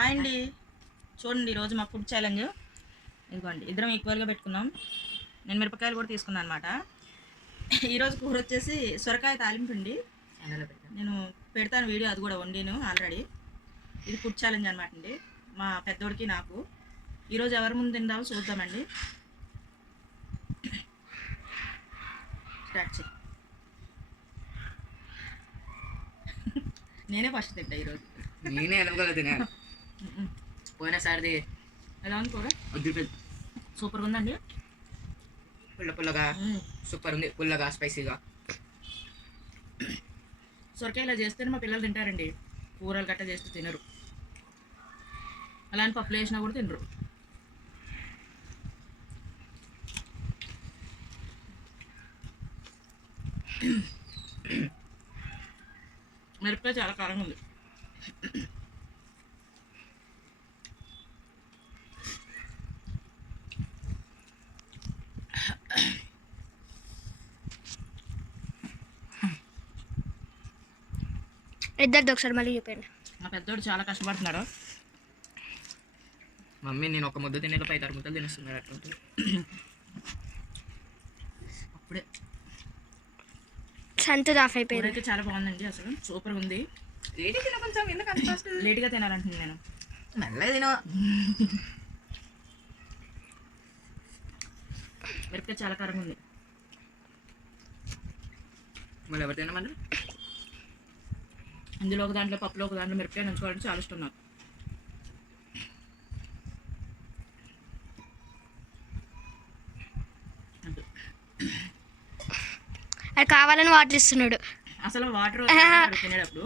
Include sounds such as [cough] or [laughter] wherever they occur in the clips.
Hi అండి చూడండి ఈరోజు మా ఫుడ్ ఛాలెంజ్ ఇదిగోండి ఇద్దరం ఈక్వల్గా పెట్టుకున్నాం. నేను మిరపకాయలు కూడా తీసుకున్నాను అనమాట ఈరోజు కూర వచ్చేసి సొరకాయ తాలింపు అండి. నేను పెడతాను వీడియో అది కూడా వండిను ఆల్రెడీ ఇది ఫుడ్ ఛాలెంజ్ అనమాట అండి. మా పెద్దోడికి నాకు. ఈరోజు ఎవరి ముందు తిందామో చూద్దామండి. స్టార్ట్ చేయి నేనే ఫస్ట్ తింటా ఈరోజు నేనే తినాను పోయినసారిది ఎలా ఉంది కూర? వద్దు సూపర్గా ఉందండి? పుల్ల పుల్లగా సూపర్ ఉంది. పుల్లగా స్పైసీగా సొరకాయ ఇలా చేస్తేనే మా పిల్లలు తింటారండి. కూరలు గట్ట చేస్తే తినరు. అలాంటి పప్పులు వేసినా కూడా తినరు. మిరపకాయ చాలా కారంగా ఉంది. ఇద్దరిది ఒకసారి మళ్ళీ చెప్పండి మా పెద్దోడు చాలా కష్టపడుతున్నాడు. మమ్మీ నేను ఒక ముద్ద తినే పై ఆరు ముద్దలు తినేస్తున్నారు అట్లా ఉంటుంది. అప్పుడే సంతది ఆఫ్ కూర అయిపోయింది. అయితే చాలా బాగుందండి అసలు. సూపర్ ఉంది. లేడీ తిన కొంచెం ఎందుకు అంత ఫాస్ట్ లేట్గా తినాలంటుంది నేను. మెల్లగా తినో. మిరపకాయ చాలా కారంగా ఉంది. మళ్ళీ ఎవరు తినమన్నారు ఇందులో ఒక దాంట్లో పప్పులో ఒక దాంట్లో మిరపకాయ నంచుకోవడం చాలా ఇష్టం నాకు. అది కావాలని వాటర్ ఇస్తున్నాడు. అసలు వాటర్ తినేటప్పుడు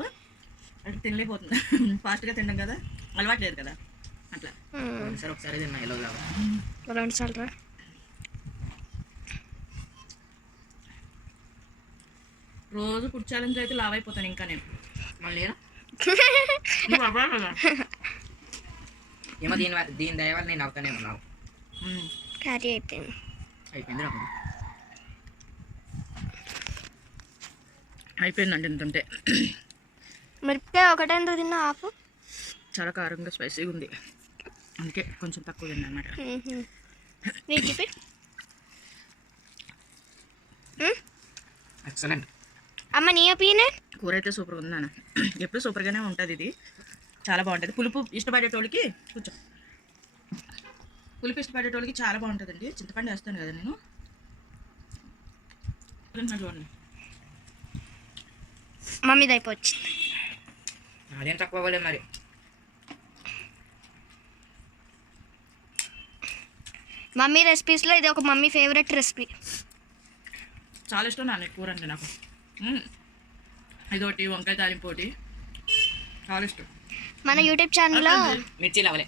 అది తినలేకపోతుంది. ఫాస్ట్గా తినడం కదా అలవాటు లేదు కదా. అట్లా. సరే ఒకసారి తిన్నా ఎలా రెండు సార్లు రా రోజు ఛాలెంజ్ అయితే లావ్ అయిపోతాను ఇంకా నేను. [laughs] కదా? ఏమో దీని వల్ల- దీని దయ వల్ల నేను అవుతానే ఉన్నావు. క్యారీ అయిపోయింది. అయిపోయింది నాకు అయిపోయిందండి ఎంతంటే మిరపకాయ ఒకటే ఎందుకు తిన్నా ఆఫ్ చాలా కారంగా స్పైసీగా ఉంది. అందుకే కొంచెం తక్కువ తిన్నా అనమాట ఎక్సలెంట్. అమ్మ నీ ఒపీనియన్? కూర అయితే సూపర్గా ఉంది నాన్న. ఎప్పుడు సూపర్గానే ఉంటుంది ఇది. చాలా బాగుంటుంది. పులుపు ఇష్టపడేటోళ్ళకి కూర్చో. పులుపు ఇష్టపడేటోళ్ళకి చాలా బాగుంటుందండి. చింతపండు వేస్తాను కదా నేను. చూడండి మమ్మీది అయిపోవచ్చింది అదేం తక్కువ అవ్వలేదు మరి. మమ్మీ రెసిపీస్లో ఇది ఒక మమ్మీ ఫేవరెట్ రెసిపీ చాలా ఇష్టం నాన్న కూర అంటే నాకు. ఇదొకటి వంకాయ తాలింపు ఒకటి. చాలా ఇష్టం. మన యూట్యూబ్ ఛానల్లో మిర్చీలు అవ్వలే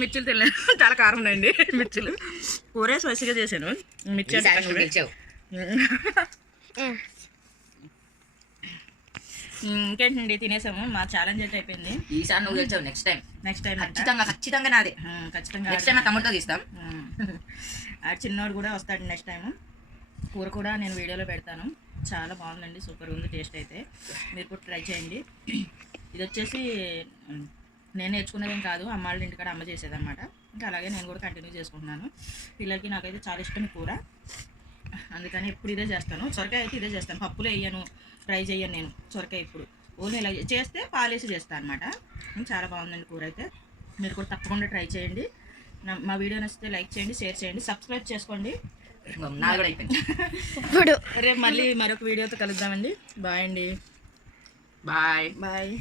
మిర్చిలు తినలేదు చాలా కారం ఉన్నాయండి మిర్చిలు. కూరే స్పైసీగా చేశాను. మిర్చి ఇంకేంటండి? తినేసాము. మా ఛాలెంజ్ అయితే అయిపోయింది. ఈసారి నువ్వు గెలిచావు నెక్స్ట్ టైం నెక్స్ట్ టైం. ఖచ్చితంగా ఖచ్చితంగా నాదే. ఖచ్చితంగా నెక్స్ట్ టైం తమ్ముడితో తీస్తాం. ఆ చిన్నోడు కూడా వస్తాడు నెక్స్ట్ టైం కూర కూడా నేను వీడియోలో పెడతాను. చాలా బాగుందండి సూపర్ ఉంది టేస్ట్ అయితే. మీరు కూడా ట్రై చేయండి. ఇది వచ్చేసి నేను నేర్చుకున్నదేం కాదు అమ్మ వాళ్ళ ఇంటికాడ అమ్మ చేసేదన్నమాట. ఇంకా అలాగే నేను కూడా కంటిన్యూ చేసుకుంటున్నాను. పిల్లలకి నాకైతే చాలా ఇష్టం కూర. అందుకని ఎప్పుడు ఇదే చేస్తాను. సొరకాయ అయితే ఇదే చేస్తాను. పప్పులు వేయను ట్రై చేయను నేను సొరకాయ ఇప్పుడు ఓన్లీ ఇలా చేస్తే పాలేసి చేస్తాను అనమాట చాలా బాగుందండి కూర అయితే. మీరు కూడా తప్పకుండా ట్రై చేయండి. మా వీడియో నచ్చితే లైక్ చేయండి షేర్ చేయండి సబ్స్క్రైబ్ చేసుకోండి. ఇప్పుడు రేపు మళ్ళీ మరొక వీడియోతో కలుద్దామండి. బాయ్ అండి. బాయ్. బాయ్.